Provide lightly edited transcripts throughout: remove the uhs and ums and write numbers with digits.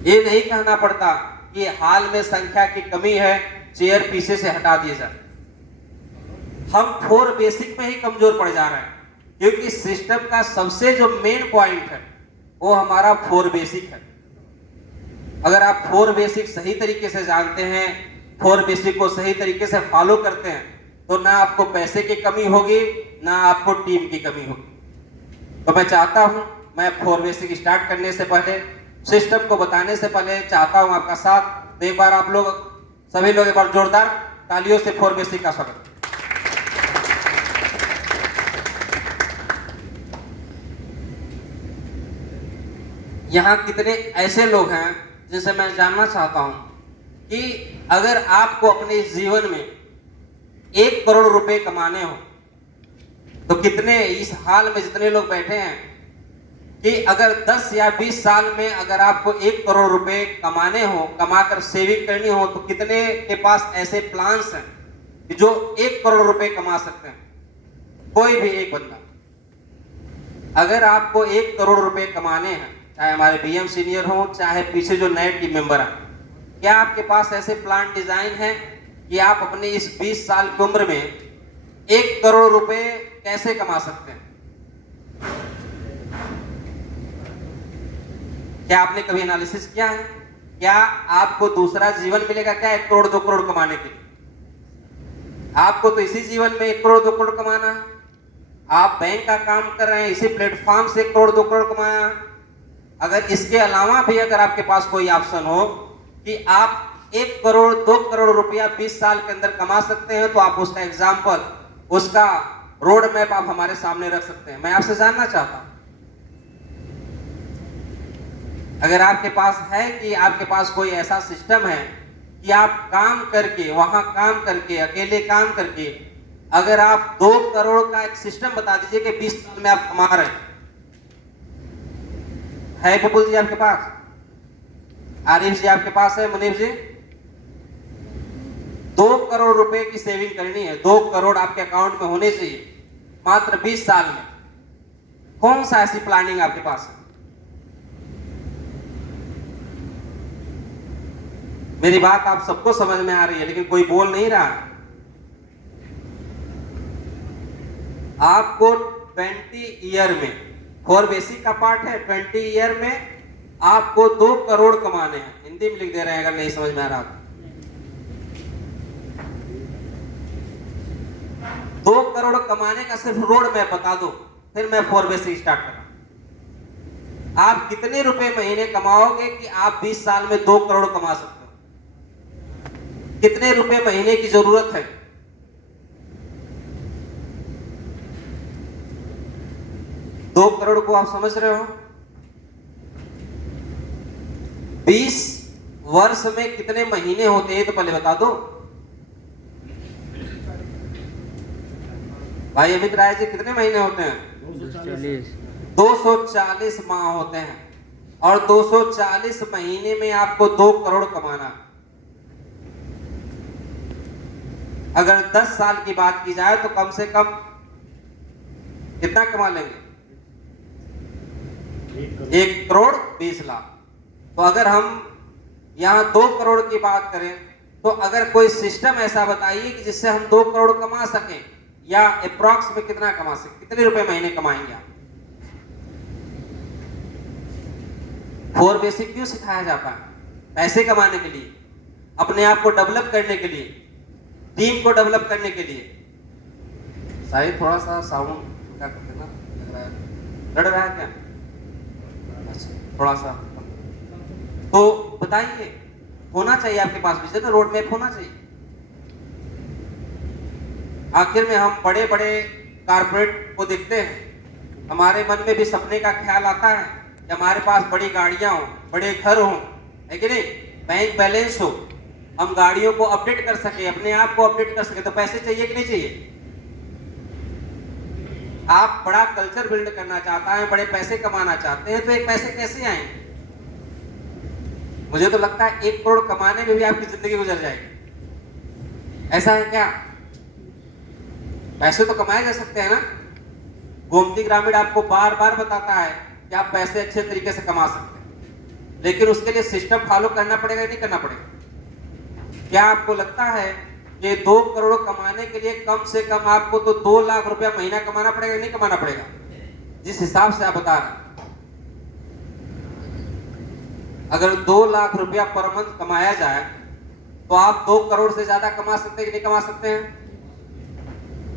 ये नहीं कहना पड़ता कि हाल में संख्या की कमी है, चेयर पीछे से हटा दिए जाए। हम 4 बेसिक में ही कमजोर पड़ जा रहे हैं, क्योंकि सिस्टम का सबसे जो मेन पॉइंट है वो हमारा 4 बेसिक है। अगर आप 4 बेसिक सही तरीके से जानते हैं, 4 बेसिक को सही तरीके से फॉलो करते हैं, तो ना आपको पैसे की कमी होगी, ना आपको टीम की कमी होगी। तो मैं चाहता हूं, मैं 4 बेसिक स्टार्ट करने से पहले, सिस्टम को बताने से पहले चाहता हूं आपका साथ। तो एक बार आप लोग सभी लोग एक बार जोरदार तालियों से 4 बेसिक का स्वागत। यहाँ कितने ऐसे लोग हैं जिनसे मैं जानना चाहता हूं कि अगर आपको अपने इस जीवन में 1 करोड़ रुपए कमाने हो, तो कितने इस हाल में जितने लोग बैठे हैं कि अगर 10 या 20 साल में अगर आपको 1 करोड़ रुपए कमाने हो, कमाकर सेविंग करनी हो, तो कितने के पास ऐसे प्लान्स हैं कि जो 1 करोड़ रुपए कमा सकते हैं? कोई भी एक बंदा। अगर आपको 1 करोड़ रुपए कमाने हैं, चाहे हमारे बीएम सीनियर हो, चाहे पीछे जो नए टीम मेंबर हैं, क्या आपके पास ऐसे प्लान डिजाइन है कि आप अपने इस 20 साल की उम्र में 1 करोड़ रुपए कैसे कमा सकते हैं? क्या आपने कभी एनालिसिस किया है? क्या आपको दूसरा जीवन मिलेगा क्या 1 करोड़ 2 करोड़ कमाने के लिए? आपको तो इसी जीवन में 1 करोड़ 2 करोड़ कमाना है। आप बैंक का काम कर रहे हैं, इसी प्लेटफॉर्म से 1 करोड़ 2 करोड़ कमाया है। अगर इसके अलावा भी अगर आपके पास कोई ऑप्शन हो कि आप 1 करोड़ 2 करोड़ रुपया 20 साल के अंदर कमा सकते हैं, तो आप उसका एग्जाम्पल, उसका रोड मैप आप हमारे सामने रख सकते हैं। मैं आपसे जानना चाहता हूं, अगर आपके पास है कि आपके पास कोई ऐसा सिस्टम है कि आप काम करके, वहां काम करके, अकेले काम करके, अगर आप 2 करोड़ का एक सिस्टम बता दीजिए कि 20 साल में आप कमा रहे हैं। है बबुल जी आपके पास? आरिफ जी आपके पास है? मुनीफ जी? 2 करोड़ रुपए की सेविंग करनी है, 2 करोड़ आपके अकाउंट में होने चाहिए मात्र 20 साल में। कौन सा ऐसी प्लानिंग आपके पास है? मेरी बात आप सबको समझ में आ रही है, लेकिन कोई बोल नहीं रहा। आपको 20 ईयर में, 4 बेसिक का पार्ट है, 20 ईयर में आपको 2 करोड़ कमाने हैं। हिंदी में लिख दे रहे हैं अगर नहीं समझ में आ रहा। 2 करोड़ कमाने का सिर्फ रोड मैप बता दो, फिर मैं 4 बेसिक स्टार्ट कर रहा हूं। आप कितने रुपए महीने कमाओगे कि आप 20 साल में 2 करोड़ कमा सकते हो? कितने रुपए महीने की जरूरत है? दो करोड़ को आप समझ रहे हो? 20 वर्ष में कितने महीने होते हैं तो पहले बता दो भाई। अमित राय जी, कितने महीने होते हैं? 240 माह होते हैं, और 240 महीने में आपको 2 करोड़ कमाना। अगर 10 साल की बात की जाए तो कम से कम कितना कमा लेंगे? 1 करोड़ 20 लाख। तो अगर हम यहाँ 2 करोड़ की बात करें, तो अगर कोई सिस्टम ऐसा बताइए कि जिससे हम 2 करोड़ कमा सकें, या अप्रॉक्स में कितना कमा सकते, कितने रुपए महीने कमाएंगे आप? 4 बेसिक क्यों सिखाया जाता है? पैसे कमाने के लिए, अपने आप को डेवलप करने के लिए, टीम को डेवलप करने के लिए। शायद थोड़ा सा साउंड क्या कर देना, लग रहा है लड़ रहा है क्या? अच्छा, थोड़ा सा। तो बताइए, होना चाहिए आपके पास विजन, रोड मैप होना चाहिए। आखिर में हम बड़े बड़े कारपोरेट को देखते हैं, हमारे मन में भी सपने का ख्याल आता है कि हमारे पास बड़ी गाड़ियां हो, बड़े घर हो, है कि नहीं, बैंक बैलेंस हो, हम गाड़ियों को अपडेट कर सके, अपने आप को अपडेट कर सके। तो पैसे चाहिए कि नहीं चाहिए? आप बड़ा कल्चर बिल्ड करना चाहता है, बड़े पैसे कमाना चाहते हैं, तो एक पैसे कैसे आएंगे? मुझे तो लगता है 1 करोड़ कमाने में भी आपकी जिंदगी गुजर जाएगी। ऐसा है क्या? पैसे तो कमाए जा सकते हैं ना। गोमती ग्रामीण आपको बार बार बताता है कि आप पैसे अच्छे तरीके से कमा सकते हैं। लेकिन उसके लिए सिस्टम फॉलो करना पड़ेगा, नहीं करना पड़ेगा? क्या आपको लगता है कि 2 करोड़ कमाने के लिए कम से कम आपको तो 2 लाख रुपया महीना कमाना पड़ेगा, नहीं कमाना पड़ेगा? जिस हिसाब से आप बता रहे हैं, अगर 2 लाख रुपया पर मंथ कमाया जाए तो आप 2 करोड़ से ज्यादा कमा सकते हैं कि नहीं कमा सकते हैं?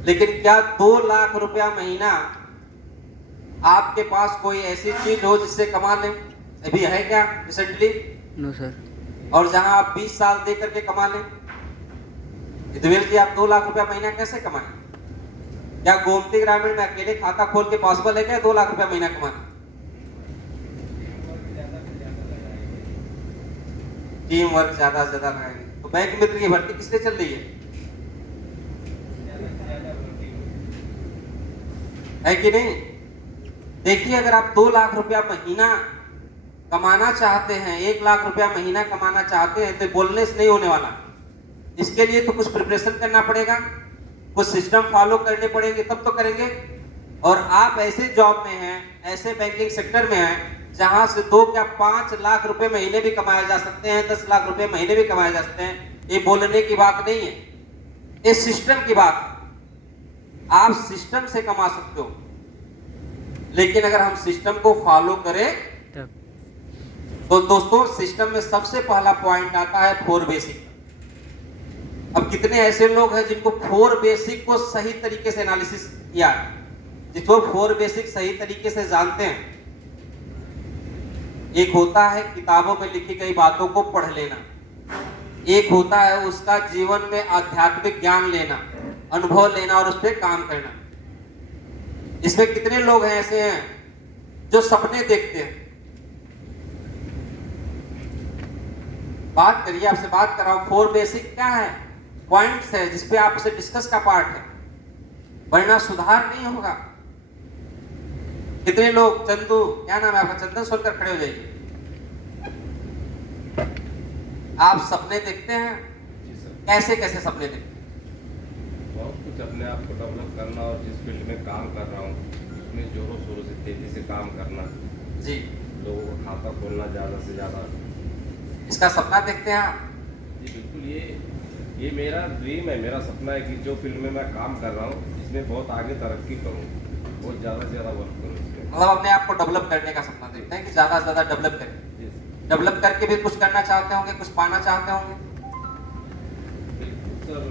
लेकिन क्या 2 लाख रुपया महीना आपके पास कोई ऐसी चीज हो जिससे कमा लें? अभी है क्या रिसेंटली? No sir. और जहां आप 20 साल दे करके कमा लें, इधवेल जी आप 2 लाख रुपया महीना कैसे कमाएं? क्या गोमती ग्रामीण में अकेले खाता खोल के पॉसिबल है क्या 2 लाख रुपया महीना कमाना? टीम वर्क ज्यादा से ज्यादा लगाएंगे। तो बैंक मित्र की भर्ती किस लिए चल रही है कि नहीं? देखिए, अगर आप 2 लाख रुपया महीना कमाना चाहते हैं, 1 लाख रुपया महीना कमाना चाहते हैं, तो बोलने से नहीं होने वाला। इसके लिए तो कुछ प्रिपरेशन करना पड़ेगा, कुछ सिस्टम फॉलो करने पड़ेंगे, तब तो करेंगे। और आप ऐसे जॉब में हैं, ऐसे बैंकिंग सेक्टर में हैं जहां से 2 क्या 5 लाख रुपए महीने भी कमाए जा सकते हैं, 10 लाख रुपए महीने भी कमाए जा सकते हैं। ये बोलने की बात नहीं है, ये सिस्टम की बात है। आप सिस्टम से कमा सकते हो, लेकिन अगर हम सिस्टम को फॉलो करें तो दोस्तों, सिस्टम में सबसे पहला पॉइंट आता है 4 बेसिक। अब कितने ऐसे लोग हैं जिनको 4 बेसिक को सही तरीके से एनालिसिस किया है, जिसको 4 बेसिक सही तरीके से जानते हैं? एक होता है किताबों में लिखी गई बातों को पढ़ लेना, एक होता है उसका जीवन में आध्यात्मिक ज्ञान लेना, अनुभव लेना और उस पर काम करना। इसमें कितने लोग हैं ऐसे हैं जो सपने देखते हैं? बात करिए, आपसे बात कर रहा हूं। 4 बेसिक क्या है? पॉइंट्स है जिसपे आपसे डिस्कस का पार्ट है, वरना सुधार नहीं होगा। कितने लोग, चंदू, क्या नाम है आपका? चंदन सुनकर खड़े हो जाइए। आप सपने देखते हैं? कैसे कैसे सपने देखते हैं? बहुत कुछ अपने आप को डेवलप करना और जिस फील्ड में काम कर रहा हूँ उसमें जोरों शोरों से तेजी से काम करना जी, लोगों को खाता खोलना ज़्यादा से ज़्यादा। इसका सपना देखते हैं आप? जी बिल्कुल, ये मेरा ड्रीम है, मेरा सपना है कि जो फील्ड में मैं काम कर रहा हूँ इसमें बहुत आगे तरक्की करूँ, बहुत ज़्यादा से ज़्यादा वर्क करूँ इसमें। मतलब अपने आप को डेवलप करने का सपना देखते हैं कि ज्यादा से ज्यादा डेवलप करें। डेवलप करके भी कुछ करना चाहते होंगे, कुछ पाना चाहते होंगे। बिल्कुल सर,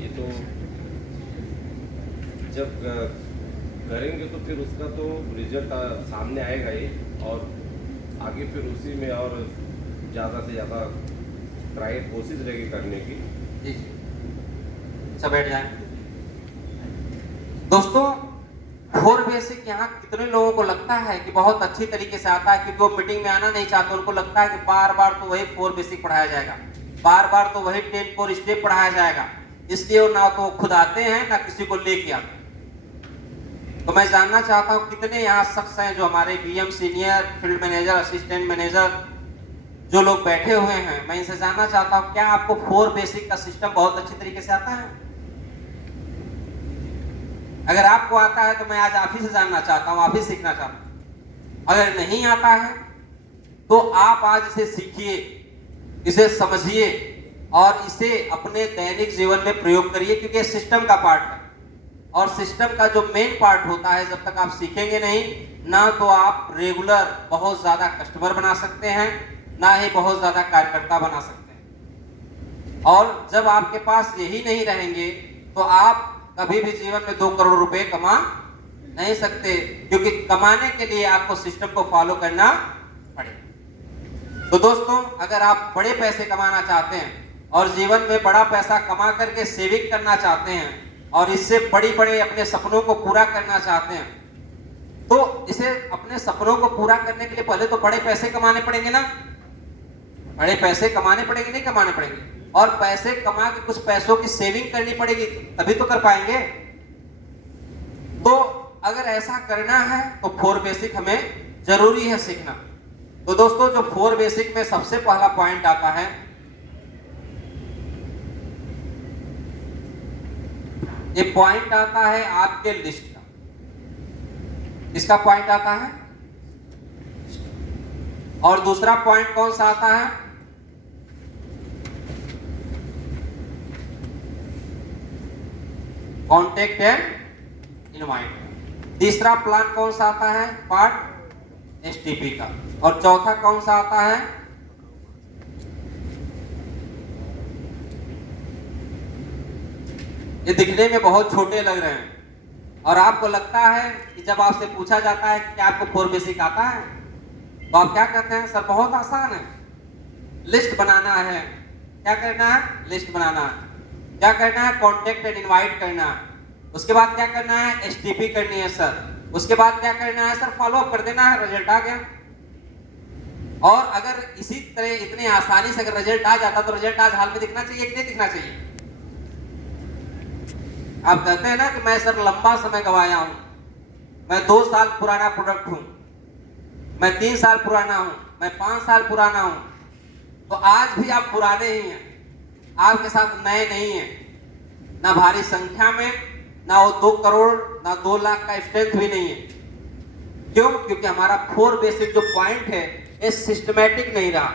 ये तो जब करेंगे तो फिर उसका तो रिजल्ट सामने आएगा ही, और आगे फिर उसी में और ज़्यादा से ज़्यादा ट्राई कोशिश रहेगी करने की। जी, सब बैठ जाएं। दोस्तों, 4 बेसिक यहाँ कितने लोगों को लगता है कि बहुत अच्छी तरीके से आता है, क्योंकि वो मीटिंग में आना नहीं चाहते। उनको लगता है कि बार बार तो वही 4 बेसिक पढ़ाया जाएगा, बार बार तो वही 10 कोर स्टेप पढ़ाया जाएगा, इसलिए वो ना तो खुद आते हैं ना किसी को लेके आते हैं। तो मैं जानना चाहता हूँ कितने यहाँ शख्स हैं जो हमारे BM, senior, field manager, assistant manager जो लोग बैठे हुए हैं, मैं इनसे जानना चाहता हूँ क्या आपको 4 बेसिक का सिस्टम बहुत अच्छी तरीके से आता है? अगर आपको आता है तो मैं आज आप ही से जानना चाहता हूँ, आप ही सीखना चाहता हूँ। अगर नहीं आता है तो आप आज इसे सीखिए, इसे समझिए और इसे अपने दैनिक जीवन में प्रयोग करिए, क्योंकि ये सिस्टम का पार्ट है। और सिस्टम का जो मेन पार्ट होता है, जब तक आप सीखेंगे नहीं ना, तो आप रेगुलर बहुत ज्यादा कस्टमर बना सकते हैं, ना ही बहुत ज्यादा कार्यकर्ता बना सकते हैं। और जब आपके पास यही नहीं रहेंगे तो आप कभी भी जीवन में 2 करोड़ रुपए कमा नहीं सकते, क्योंकि कमाने के लिए आपको सिस्टम को फॉलो करना पड़ेगा। तो दोस्तों, अगर आप बड़े पैसे कमाना चाहते हैं और जीवन में बड़ा पैसा कमा करके सेविंग करना चाहते हैं और इससे बड़े अपने सपनों को पूरा करना चाहते हैं, तो इसे अपने सपनों को पूरा करने के लिए पहले तो बड़े पैसे कमाने पड़ेंगे ना। बड़े पैसे कमाने पड़ेंगे, नहीं कमाने पड़ेंगे? और पैसे कमा के कुछ पैसों की सेविंग करनी पड़ेगी, तभी तो कर पाएंगे। तो अगर ऐसा करना है तो 4 बेसिक हमें जरूरी है सीखना। तो दोस्तों, जो 4 बेसिक में सबसे पहला पॉइंट आता है, ये पॉइंट आता है आपके लिस्ट का। इसका पॉइंट आता है और दूसरा पॉइंट कौन सा आता है? Contact and invite. तीसरा प्लान कौन सा आता है? पार्ट एसटीपी का। और चौथा कौन सा आता है? ये दिखने में बहुत छोटे लग रहे हैं और आपको लगता है कि जब आपसे पूछा जाता है कि आपको 4 बेसिक आता है तो आप क्या कहते हैं? सर बहुत आसान है, लिस्ट बनाना है। क्या करना है? लिस्ट बनाना है। क्या करना है? कॉन्टेक्ट एंड इनवाइट करना है। उसके बाद क्या करना है? एसटीपी करनी है सर। उसके बाद क्या करना है सर? फॉलो अप कर देना है, रिजल्ट आ गया। और अगर इसी तरह इतने आसानी से अगर रिजल्ट आ जाता तो रिजल्ट आज हाल में दिखना चाहिए कि नहीं दिखना चाहिए? आप कहते हैं ना कि मैं सर लंबा समय गवाया हूं, मैं 2 साल पुराना प्रोडक्ट हूं, मैं 3 साल पुराना हूं, मैं 5 साल पुराना हूं, तो आज भी आप पुराने ही हैं, आपके साथ नए नहीं हैं। ना भारी संख्या में, ना वो 2 करोड़ ना 2 लाख का स्ट्रेंथ भी नहीं है। क्यों? क्योंकि हमारा 4 बेसिक जो पॉइंट है ये सिस्टमैटिक नहीं रहा।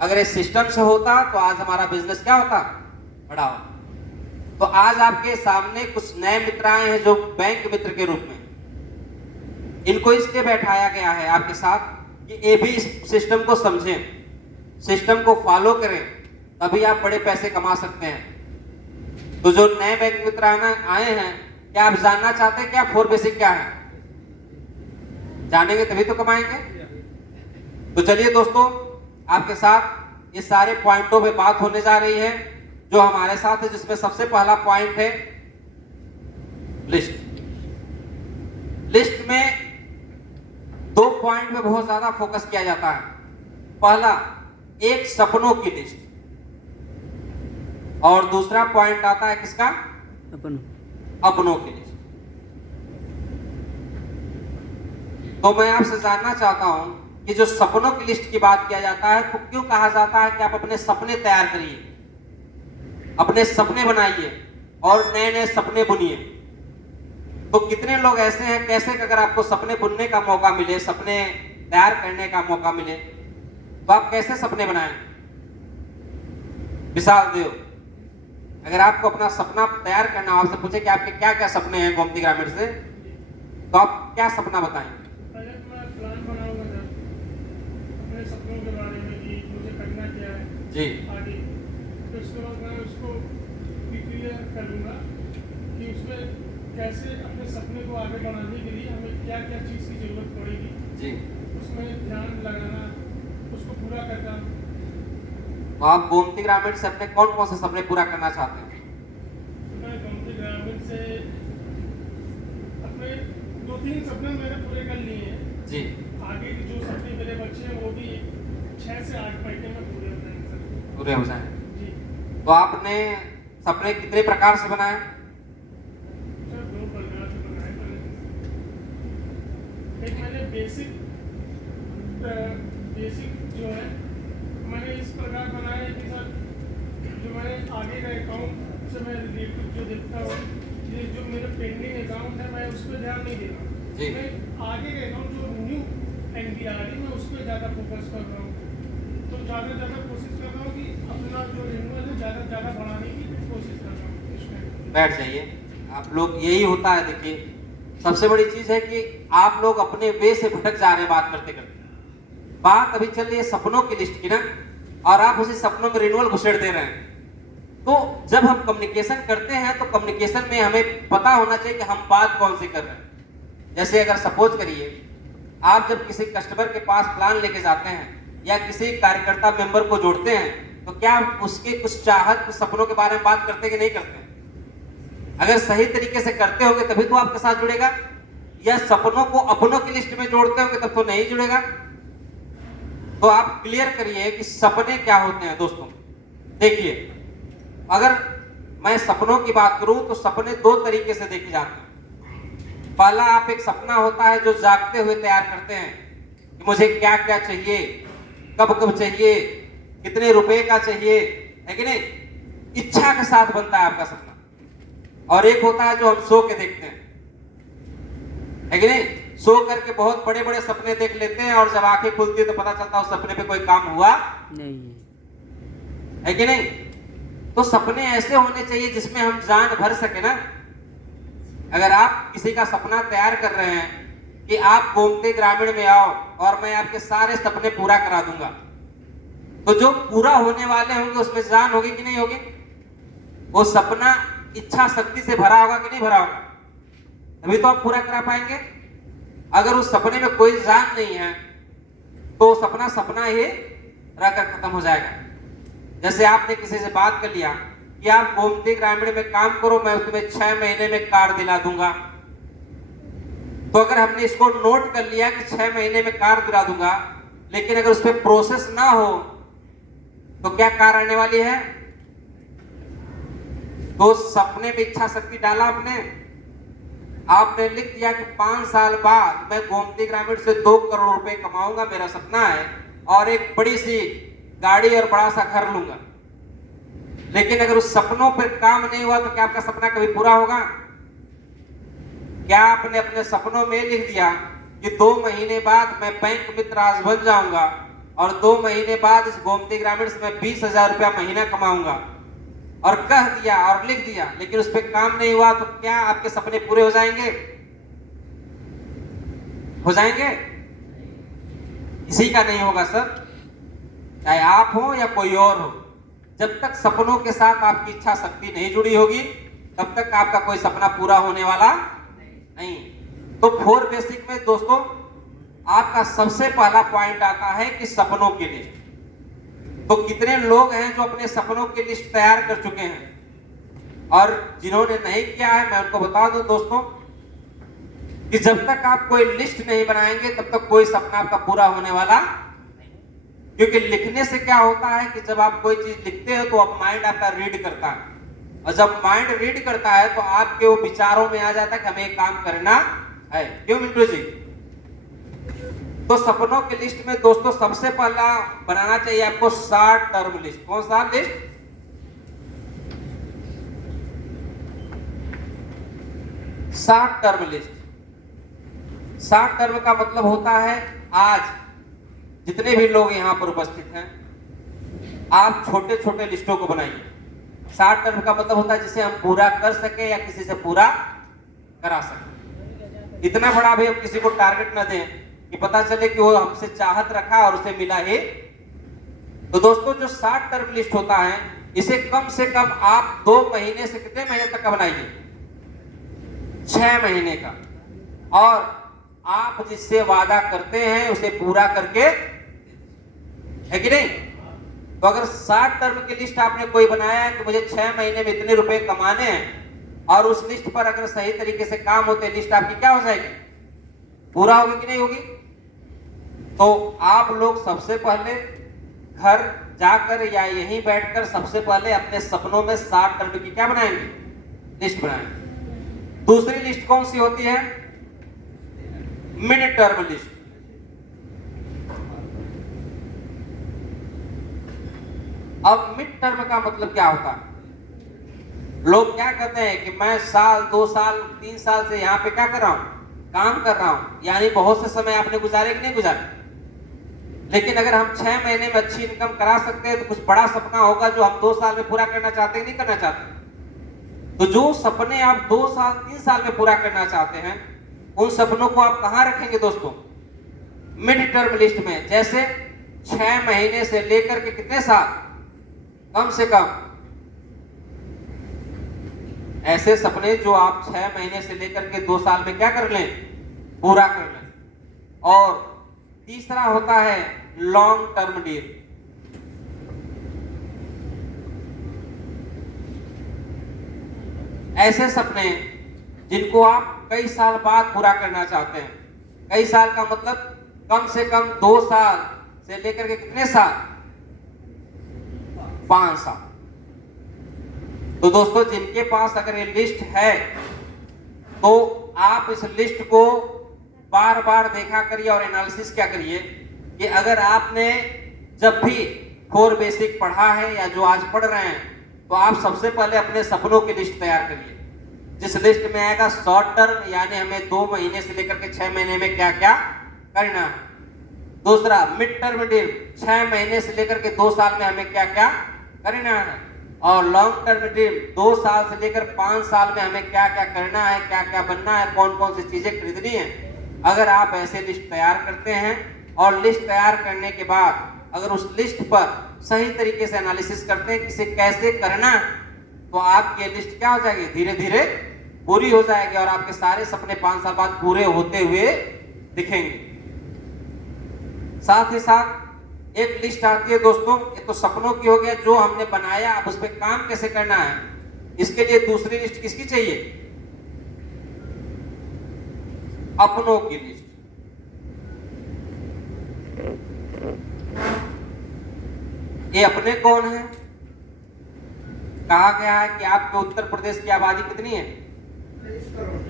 अगर ये सिस्टम से होता तो आज हमारा बिजनेस क्या होता? बड़ा होता। तो आज आपके सामने कुछ नए मित्र आए हैं जो बैंक मित्र के रूप में। इनको इसलिए बैठाया गया है आपके साथ कि ये भी इस सिस्टम को समझें, सिस्टम को फॉलो करें, तभी आप बड़े पैसे कमा सकते हैं। तो जो नए बैंक मित्र आए हैं, क्या आप जानना चाहते हैं क्या 4 बेसिक क्या है? जानेंगे तभी तो कमाएंगे। तो चलिए दोस्तों, आपके साथ ये सारे पॉइंटों पे बात होने जा रही है जो हमारे साथ है, जिसमें सबसे पहला पॉइंट है लिस्ट। लिस्ट में 2 पॉइंट में बहुत ज्यादा फोकस किया जाता है। पहला, एक सपनों की लिस्ट, और दूसरा पॉइंट आता है किसका? अपनों की लिस्ट। तो मैं आपसे जानना चाहता हूं कि जो सपनों की लिस्ट की बात किया जाता है तो क्यों कहा जाता है कि आप अपने सपने तैयार करिए, अपने सपने बनाइए और नए नए सपने बुनिए। तो कितने लोग ऐसे हैं, कैसे कि अगर आपको सपने बुनने का मौका मिले, सपने तैयार करने का मौका मिले, तो आप कैसे सपने बनाएंगे? विशाल देव, अगर आपको अपना सपना तैयार करना, आपसे पूछे कि आपके क्या क्या सपने हैं गोमती ग्रामीण से, तो आप क्या सपना बताएंगे? पहले तो मैं प्लान बनाऊंगा सर, अपने सपनों के बारे में कि मुझे करना क्या है जी। आगे। तो उसके बाद मैं उसको क्लियर करूंगा कि उसमें कैसे अपने सपने को आगे बढ़ाने के लिए हमें क्या क्या चीज़ की जरूरत पड़ेगी जी। उसमें ध्यान लगाना, उसको पूरा करना। तो आप गोमती ग्रामीण से अपने कौन कौन से सपने पूरा करना चाहते हैं? तो मैं गोमती ग्रामीण से अपने 2-3 सपने मैंने पूरे कर लिए हैं जी। आगे के जो सपने मेरे बच्चे हैं वो भी 6 से 8 महीने में पूरे हो जाएंगे सर। पूरे हो जाए। जी तो आपने सपने कितने प्रकार से बनाए? सर 2 प्रकार से बनाए पहले। एक मैंने बेसिक जो है मैंने इस प्रकार बनाया है कि सर जो मैंने आगे का अकाउंट से मैं रिलेटेड जो देखता हूँ, ये जो मेरे पेंडिंग अकाउंट है मैं उस पर ध्यान नहीं दे रहा हूँ। जी। मैं आगे का अकाउंट जो न्यू एनपीआर मैं उस पर ज़्यादा फोकस कर रहा हूँ। तो ज़्यादा कोशिश कर रहा हूँ कि अपना जो रिन्यूअल है ज़्यादा बढ़ाने की कोशिश कर रहा हूँ इसमें। बैठ जाइए आप लोग, यही होता है। देखिए, सबसे बड़ी चीज है कि आप लोग अपने वे से भटक जा रहे हैं बात करते करते। बात अभी चल रही है सपनों की लिस्ट की ना, और आप उसी सपनों में रिन्यूअल घुसेड़ दे रहे हैं। तो जब हम कम्युनिकेशन करते हैं तो कम्युनिकेशन में हमें पता होना चाहिए कि हम बात कौन सी कर रहे हैं। जैसे अगर सपोज करिए आप जब किसी कस्टमर के पास प्लान लेके जाते हैं या किसी कार्यकर्ता मेंबर को जोड़ते हैं, तो क्या आप उसके कुछ चाहत, कुछ सपनों के बारे में बात करते कि नहीं करते? अगर सही तरीके से करते होंगे तभी तो आपके साथ जुड़ेगा, या सपनों को अपनों की लिस्ट में जोड़ते होंगे तब तो नहीं जुड़ेगा। तो आप क्लियर करिए कि सपने क्या होते हैं। दोस्तों देखिए, अगर मैं सपनों की बात करूं तो सपने 2 तरीके से देखे जाते हैं। पहला, आप एक सपना होता है जो जागते हुए तैयार करते हैं कि मुझे क्या क्या चाहिए, कब कब चाहिए, कितने रुपए का चाहिए, है कि नहीं? इच्छा के साथ बनता है आपका सपना। और एक होता है जो हम सो के देखते हैं, है कि नहीं? सो करके बहुत बड़े बड़े सपने देख लेते हैं और जब आंखें खुलती है तो पता चलता है उस सपने पे कोई काम हुआ नहीं है कि नहीं। तो सपने ऐसे होने चाहिए जिसमें हम जान भर सके ना। अगर आप किसी का सपना तैयार कर रहे हैं कि आप गोमती ग्रामीण में आओ और मैं आपके सारे सपने पूरा करा दूंगा, तो जो पूरा होने वाले होंगे उसमें जान होगी कि नहीं होगी? वो सपना इच्छा शक्ति से भरा होगा कि नहीं भरा होगा? तभी तो आप पूरा करा पाएंगे। अगर उस सपने में कोई जान नहीं है तो सपना सपना ही रहकर खत्म हो जाएगा। जैसे आपने किसी से बात कर लिया कि आप गोमती ग्रामीण में काम करो, मैं तुम्हें 6 महीने में कार दिला दूंगा। तो अगर हमने इसको नोट कर लिया कि 6 महीने में कार दिला दूंगा, लेकिन अगर उस पर प्रोसेस ना हो तो क्या कार आने वाली है? तो सपने में इच्छा शक्ति डाला आपने लिख दिया कि 5 साल बाद मैं गोमती ग्रामीण से 2 करोड़ रुपए कमाऊंगा, मेरा सपना है, और एक बड़ी सी गाड़ी और बड़ा सा घर लूंगा। लेकिन अगर उस सपनों पर काम नहीं हुआ तो क्या आपका सपना कभी पूरा होगा? क्या आपने अपने सपनों में लिख दिया कि 2 महीने बाद मैं बैंक मित्र आज बन जाऊंगा और 2 महीने बाद इस गोमती ग्रामीण से मैं 20,000 रुपया महीना कमाऊंगा, और कह दिया और लिख दिया, लेकिन उस पर काम नहीं हुआ, तो क्या आपके सपने पूरे हो जाएंगे? हो जाएंगे? किसी का नहीं होगा सर, चाहे आप हो या कोई और हो। जब तक सपनों के साथ आपकी इच्छा शक्ति नहीं जुड़ी होगी तब तक आपका कोई सपना पूरा होने वाला नहीं। तो 4 बेसिक में दोस्तों आपका सबसे पहला पॉइंट आता है कि सपनों की लिस्ट। तो कितने लोग हैं जो अपने सपनों की लिस्ट तैयार कर चुके हैं, और जिन्होंने नहीं किया है मैं उनको बता दूं दोस्तों कि जब तक आप कोई लिस्ट नहीं बनाएंगे तब तक कोई सपना आपका पूरा होने वाला नहीं। क्योंकि लिखने से क्या होता है कि जब आप कोई चीज लिखते हो तो अब माइंड आपका रीड करता है, और जब माइंड रीड करता है तो आपके वो विचारों में आ जाता है कि हमें एक काम करना है। क्यों मिंटू जी? तो सपनों की लिस्ट में दोस्तों सबसे पहला बनाना चाहिए आपको शॉर्ट टर्म लिस्ट। कौन सा list? Short term list. Short term का मतलब होता है आज जितने भी लोग यहां पर उपस्थित हैं आप छोटे छोटे लिस्टों को बनाइए। शॉर्ट टर्म का मतलब होता है जिसे हम पूरा कर सके या किसी से पूरा करा सके। इतना बड़ा भी हम किसी को टारगेट न दें कि पता चले कि वो हमसे चाहत रखा और उसे मिला ही। तो दोस्तों जो शॉर्ट टर्म लिस्ट होता है इसे कम से कम आप 2 महीने से कितने महीने तक का बनाइए? 6 महीने का। और आप जिससे वादा करते हैं उसे पूरा करके, है कि नहीं? तो अगर शॉर्ट टर्म की लिस्ट आपने कोई बनाया है कि मुझे 6 महीने में इतने रुपए कमाने हैं, और उस लिस्ट पर अगर सही तरीके से काम होते लिस्ट आपकी क्या हो जाएगी? पूरा होगी कि नहीं होगी? तो आप लोग सबसे पहले घर जाकर या यहीं बैठकर सबसे पहले अपने सपनों में शॉर्ट टर्म की क्या बनाएंगे? लिस्ट बनाएंगे। दूसरी लिस्ट कौन सी होती है? Mid term list. अब मिड टर्म का मतलब क्या होता है? लोग क्या कहते हैं कि मैं साल 2 साल 3 साल से यहाँ पे क्या कर रहा हूं? काम कर रहा हूं, यानी बहुत से समय आपने गुजारे कि नहीं गुजारे। लेकिन अगर हम 6 महीने में अच्छी इनकम करा सकते हैं तो कुछ बड़ा सपना होगा जो हम 2 साल में पूरा करना चाहते हैं, नहीं करना चाहते। तो जो सपने आप 2 साल 3 साल में पूरा करना चाहते हैं उन सपनों को आप कहां रखेंगे दोस्तों? मिड टर्म लिस्ट में। जैसे 6 महीने से लेकर के कितने साल, कम से कम ऐसे सपने जो आप 6 महीने से लेकर के 2 साल में क्या कर लें? पूरा कर लें। और तीसरा होता है लॉन्ग टर्म डील। ऐसे सपने जिनको आप कई साल बाद पूरा करना चाहते हैं। कई साल का मतलब कम से कम 2 साल से लेकर के कितने साल? 5 साल। तो दोस्तों जिनके पास अगर ये लिस्ट है तो आप इस लिस्ट को बार बार देखा करिए और एनालिसिस क्या करिए कि अगर आपने जब भी 4 बेसिक पढ़ा है या जो आज पढ़ रहे हैं तो आप सबसे पहले अपने सपनों की लिस्ट तैयार करिए। जिस लिस्ट में आएगा शॉर्ट टर्म, यानी हमें 2 महीने से लेकर के 6 महीने में क्या क्या करना है। दूसरा मिड टर्म डील, 6 महीने से लेकर के 2 साल में हमें क्या क्या करना है। और लॉन्ग टर्म डील, 2 साल से लेकर 5 साल में हमें क्या क्या करना है, क्या क्या बनना है, कौन कौन सी चीजें खरीदनी है। अगर आप ऐसे लिस्ट तैयार करते हैं और लिस्ट तैयार करने के बाद अगर उस लिस्ट पर सही तरीके से एनालिसिस करते हैं कि इसे कैसे करना है, तो आपकी ये लिस्ट क्या हो जाएगी, धीरे धीरे पूरी हो जाएगी और आपके सारे सपने 5 साल बाद पूरे होते हुए दिखेंगे। साथ ही साथ एक लिस्ट आती है दोस्तों, ये तो सपनों की हो गया जो हमने बनाया, अब उस पर काम कैसे करना है, इसके लिए दूसरी लिस्ट किसकी चाहिए, अपनों की लिस्ट। ये अपने कौन है? कहा गया है कि आपके उत्तर प्रदेश की आबादी कितनी है? 23 करोड़।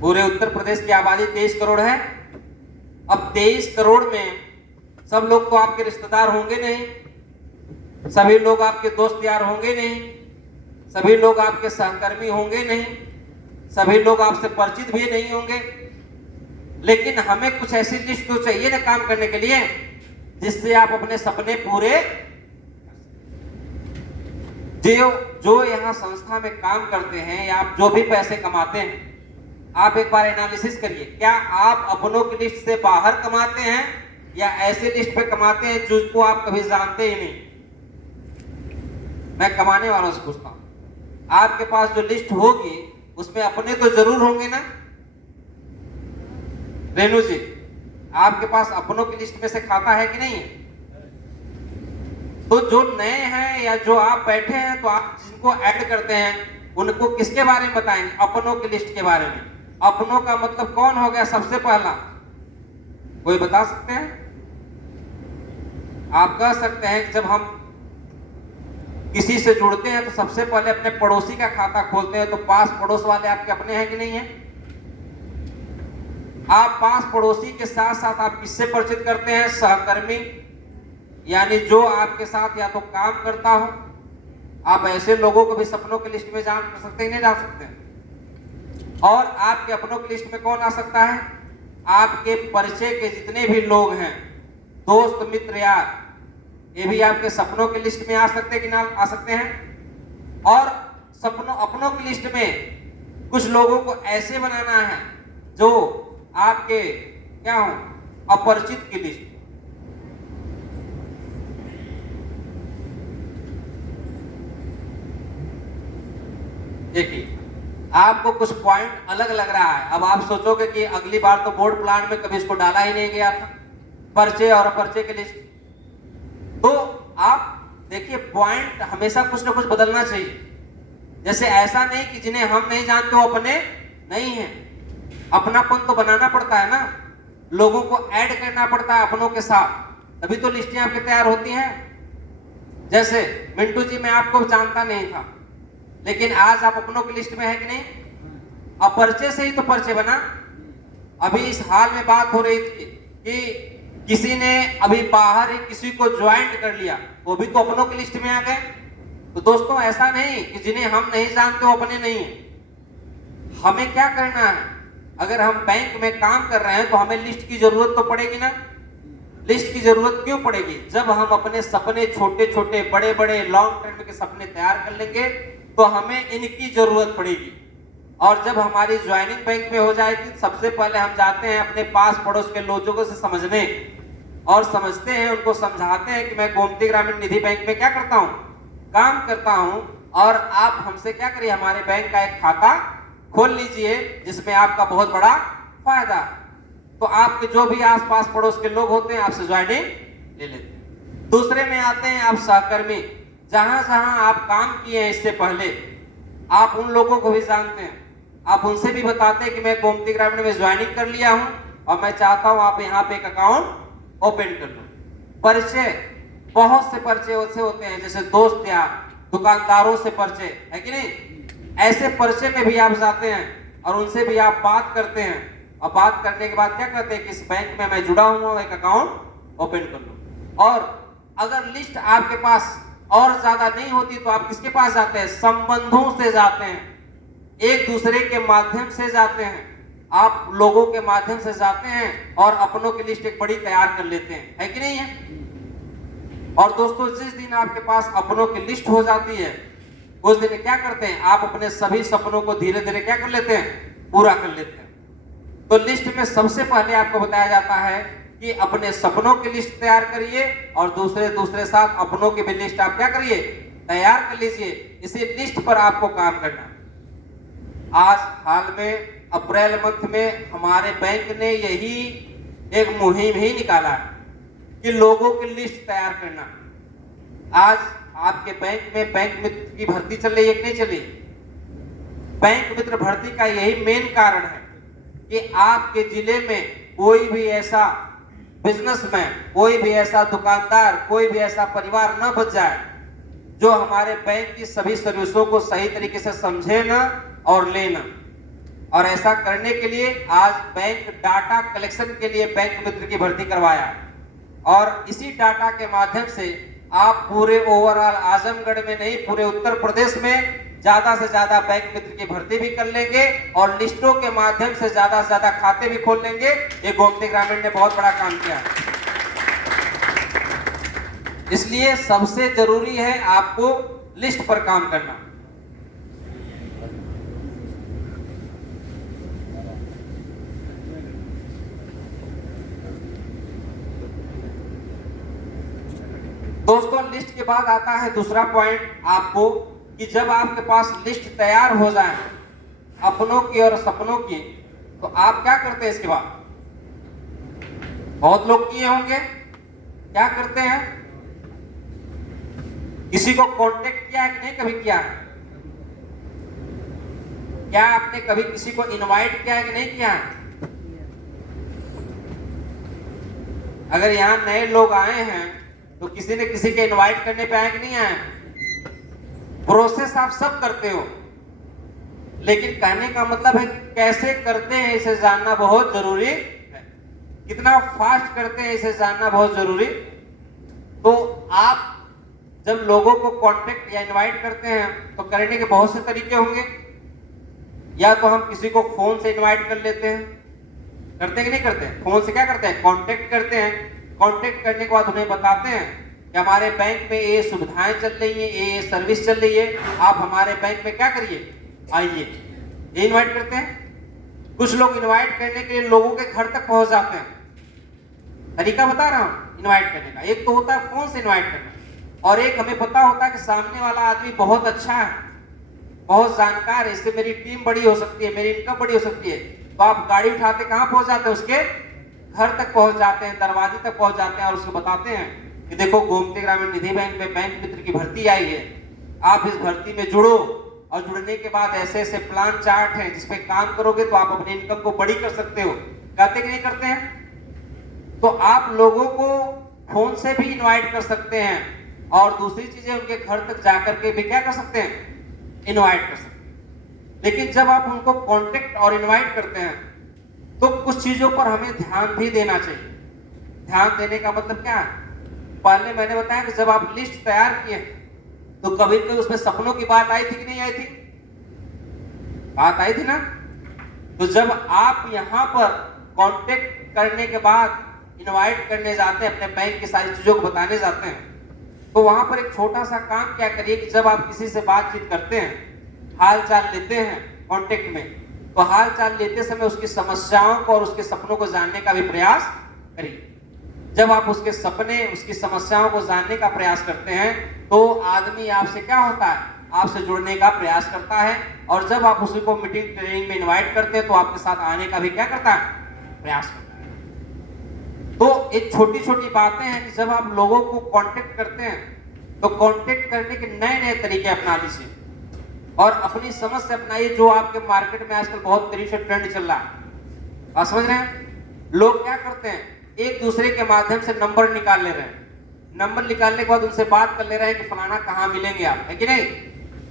पूरे उत्तर प्रदेश की आबादी 23 करोड़ है। अब 23 करोड़ में सब लोग तो आपके रिश्तेदार होंगे नहीं, सभी लोग आपके दोस्त यार होंगे नहीं, सभी लोग आपके सहकर्मी होंगे नहीं, सभी लोग आपसे परिचित भी नहीं होंगे। लेकिन हमें कुछ ऐसी लिस्ट तो चाहिए ना काम करने के लिए, जिससे आप अपने सपने पूरे, जो यहाँ संस्था में काम करते हैं या आप जो भी पैसे कमाते हैं, आप एक बार एनालिसिस करिए, क्या आप अपनों की लिस्ट से बाहर कमाते हैं या ऐसे लिस्ट पे कमाते हैं जिसको आप कभी जानते ही नहीं। मैं कमाने वालों से पूछता हूं, आपके पास जो लिस्ट होगी उसमें अपने तो जरूर होंगे ना। रेणु जी, आपके पास अपनों की लिस्ट में से खाता है कि नहीं है? तो जो नए हैं या जो आप बैठे हैं, तो आप जिनको ऐड करते हैं उनको किसके बारे में बताएंगे? अपनों की लिस्ट के बारे में। अपनों का मतलब कौन हो गया सबसे पहला, कोई बता सकते हैं? आप कह सकते हैं कि जब हम किसी से जुड़ते हैं तो सबसे पहले अपने पड़ोसी का खाता खोलते हैं, तो पास पड़ोस वाले आपके अपने हैं कि नहीं है? आप पास पड़ोसी के साथ साथ आप किससे परिचित करते हैं? सहकर्मी, यानी जो आपके साथ या तो काम करता हो। आप ऐसे लोगों को भी सपनों की लिस्ट में जान कर सकते हैं, नहीं जा सकते। और आपके अपनों की लिस्ट में कौन आ सकता है? आपके परिचय के जितने भी लोग हैं, दोस्त मित्र यार, ये भी आपके सपनों की लिस्ट में आ सकते हैं कि ना आ सकते हैं। और अपनों की लिस्ट में कुछ लोगों को ऐसे बनाना है जो आपके क्या हो, अपरिचित की लिस्ट। देखिए, आपको कुछ पॉइंट अलग लग रहा है। अब आप सोचोगे कि अगली बार तो बोर्ड प्लान में कभी इसको डाला ही नहीं गया था, परिचय और अपरिचय की लिस्ट। तो आप देखिए, पॉइंट हमेशा कुछ ना कुछ बदलना चाहिए। जैसे ऐसा नहीं कि जिन्हें हम नहीं जानते वो अपने नहीं है, अपनापन तो बनाना पड़ता है ना, लोगों को ऐड करना पड़ता है अपनों के साथ, तभी तो लिस्टें आपके तैयार होती हैं। जैसे मिंटू जी, मैं आपको जानता नहीं था, लेकिन आज आप अपनों की लिस्ट में है कि नहीं? अपरिचय से ही तो परिचय बना। अभी इस हाल में बात हो रही थी कि किसी ने अभी बाहर ही किसी को ज्वाइंट कर लिया, वो भी तो अपनों की लिस्ट में आ गए। तो दोस्तों, ऐसा नहीं कि जिन्हें हम नहीं जानते वो अपने नहीं है। हमें क्या करना है, अगर हम बैंक में काम कर रहे हैं तो हमें लिस्ट की जरूरत तो पड़ेगी ना। लिस्ट की जरूरत क्यों पड़ेगी? जब हम अपने सपने छोटे छोटे बड़े बड़े लॉन्ग टर्म के सपने तैयार कर लेंगे तो हमें इनकी जरूरत पड़ेगी। और जब हमारी ज्वाइनिंग बैंक में हो जाएगी, सबसे पहले हम जाते हैं अपने पास पड़ोस के लोगों से समझने, और समझते हैं, उनको समझाते हैं कि मैं गोमती ग्रामीण निधि बैंक में क्या करता हूँ, काम करता हूँ, और आप हमसे क्या करिए, हमारे बैंक का एक खाता खोल लीजिए जिसमें आपका बहुत बड़ा फायदा है। तो आपके जो भी आसपास पड़ोस के लोग होते हैं आपसे ज्वाइनिंग ले लेते हैं। दूसरे में आते हैं आप सहकर्मी। जहां जहां आप काम किए हैं इससे पहले, आप उन लोगों को भी जानते हैं, आप उनसे भी बताते हैं कि मैं गोमती ग्रामीण में ज्वाइनिंग कर लिया हूं और मैं चाहता हूं आप यहाँ पे एक अकाउंट ओपन कर लो। परिचय, बहुत से परिचय ऐसे होते हैं, जैसे दोस्त यार, दुकानदारों से परिचय है कि नहीं, ऐसे परिचय में भी आप जाते हैं और उनसे भी आप बात करते हैं, और बात करने के बाद क्या करते हैं कि इस बैंक में मैं जुड़ा हुआ हूं, एक अकाउंट ओपन कर लो। और अगर लिस्ट आपके पास और ज्यादा नहीं होती तो आप किसके पास जाते हैं? संबंधों से जाते हैं। एक दूसरे के माध्यम से जाते हैं, आप लोगों के माध्यम से जाते हैं और अपनों की लिस्ट एक बड़ी तैयार कर लेते हैं, है कि नहीं है? और दोस्तों, जिस दिन आपके पास अपनों की लिस्ट हो जाती है, उस दिन क्या करते हैं, आप अपने सभी सपनों को धीरे धीरे क्या कर लेते हैं, पूरा कर लेते हैं। तो लिस्ट में सबसे पहले आपको बताया जाता है कि अपने सपनों की लिस्ट तैयार करिए और दूसरे साथ अपनों की भी लिस्ट आप क्या करिए, तैयार कर लीजिए। इसी लिस्ट पर आपको काम करना है। आज हाल में अप्रैल मंथ में हमारे बैंक ने यही एक मुहिम ही निकाला है कि लोगों की लिस्ट तैयार करना। आज आपके बैंक में बैंक मित्र की भर्ती चल रही है कि नहीं चली? बैंक मित्र भर्ती का यही मेन कारण है कि आपके जिले में कोई भी ऐसा बिजनेसमैन, कोई भी ऐसा दुकानदार, कोई भी ऐसा परिवार न बच जाए जो हमारे बैंक की सभी सर्विसों को सही तरीके से समझे न और ले न। और ऐसा करने के लिए आज बैंक डाटा कलेक्शन के लिए बैंक मित्र की भर्ती करवाया है। और इसी डाटा के माध्यम से आप पूरे ओवरऑल आजमगढ़ में नहीं, पूरे उत्तर प्रदेश में ज्यादा से ज्यादा बैंक मित्र की भर्ती भी कर लेंगे और लिस्टों के माध्यम से ज्यादा खाते भी खोल लेंगे। ये गोमती ग्रामीण ने बहुत बड़ा काम किया है। इसलिए सबसे जरूरी है आपको लिस्ट पर काम करना। दोस्तों, लिस्ट के बाद आता है दूसरा पॉइंट आपको, कि जब आपके पास लिस्ट तैयार हो जाए अपनों की और सपनों की, तो आप क्या करते हैं इसके बाद? बहुत लोग किए होंगे, क्या करते हैं? किसी को कांटेक्ट किया है कि नहीं कभी किया है? क्या आपने कभी किसी को इनवाइट किया है कि नहीं किया है? अगर यहां नए लोग आए हैं तो किसी ने किसी के इनवाइट करने पे आए कि नहीं आए? प्रोसेस आप सब करते हो, लेकिन कहने का मतलब है कि कैसे करते हैं इसे जानना बहुत जरूरी है। कितना फास्ट करते हैं इसे जानना बहुत जरूरी। तो आप जब लोगों को कांटेक्ट या इनवाइट करते हैं तो करने के बहुत से तरीके होंगे। या तो हम किसी को फोन से इनवाइट कर लेते हैं, करते हैं कि नहीं करते हैं? फोन से क्या करते हैं, कांटेक्ट करते हैं। कांटेक्ट करने के बाद उन्हें बताते हैं कि हमारे बैंक में ये सुविधाएं चल रही हैं, ये सर्विस चल रही है, आप हमारे बैंक में क्या करिए, आइए। ये इनवाइट करते हैं। कुछ लोग इनवाइट करने के लिए लोगों के घर तक पहुंच जाते हैं। तरीका बता रहा हूं इनवाइट करने का। एक तो होता है फोन से इनवाइट करना, और एक हमें पता होता है कि सामने वाला आदमी बहुत अच्छा है, बहुत जानकार है, इससे मेरी टीम बड़ी हो सकती है, मेरी इनकम बड़ी हो सकती है। तो आप गाड़ी उठाते कहां पहुंच जाते हैं, उसके घर तक पहुंच जाते हैं, दरवाजे तक पहुंच जाते हैं और उसको बताते हैं कि देखो गोमती ग्रामीण निधि बैंक में बैंक मित्र की भर्ती आई है, आप इस भर्ती में जुड़ो, और जुड़ने के बाद ऐसे ऐसे प्लान चार्ट हैं जिसपे काम करोगे तो आप अपनी इनकम को बड़ी कर सकते हो। कहते कि नहीं करते हैं? तो आप लोगों को फोन से भी इनवाइट कर सकते हैं और दूसरी चीजें उनके घर तक जाकर के भी क्या कर सकते हैं, इनवाइट कर सकते हैं। लेकिन जब आप उनको कांटेक्ट और इनवाइट करते हैं तो कुछ चीजों पर हमें ध्यान भी देना चाहिए। ध्यान देने का मतलब क्या है? पहले मैंने बताया कि जब आप लिस्ट तैयार किए तो कभी कभी उसमें सपनों की बात आई थी कि नहीं आई थी? बात आई थी ना? तो जब आप यहां पर कांटेक्ट करने के बाद इनवाइट करने जाते हैं, अपने बैंक की सारी चीजों को बताने जाते हैं, तो वहां पर एक छोटा सा काम क्या करिए कि जब आप किसी से बातचीत करते हैं, हाल चाल लेते हैं कांटेक्ट में, तो हाल चाल लेते समय उसकी समस्याओं को और उसके सपनों को जानने का भी प्रयास करिए। जब आप उसके सपने, उसकी समस्याओं को जानने का प्रयास करते हैं तो आदमी आपसे क्या होता है, आपसे जुड़ने का प्रयास करता है। और जब आप उसी को मीटिंग ट्रेनिंग में इनवाइट करते हैं तो आपके साथ आने का भी क्या करता है, प्रयास करता है। तो एक छोटी छोटी बातें हैं कि जब आप लोगों को कांटेक्ट करते हैं तो कांटेक्ट करने के नए नए तरीके अपना लीजिए और अपनी समझ से अपनाइए जो आपके मार्केट में आजकल बहुत तेजी से ट्रेंड चल रहा है। आप समझ रहे हैं? लोग क्या करते हैं, एक दूसरे के माध्यम से नंबर निकाल ले रहे हैं, नंबर निकालने के बाद उनसे बात कर ले रहे हैं कि फलाना कहाँ मिलेंगे आप, है कि नहीं?